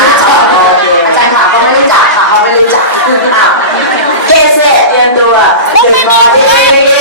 ไม่รู้จักอาจาาไม่รู้จักค่ะเขาไม่รู้จักเกษตรเรียนตัวเรียนมอที่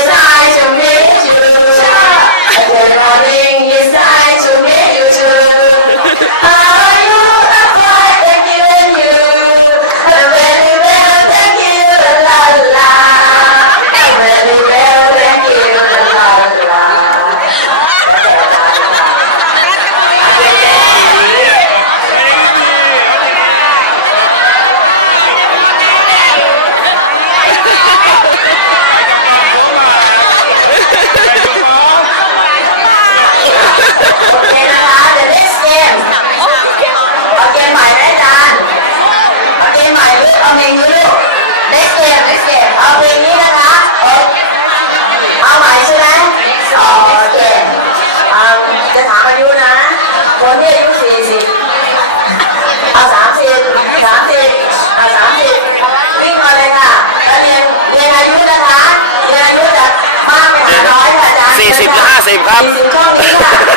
สิบหรือ50 ครับ 40ข้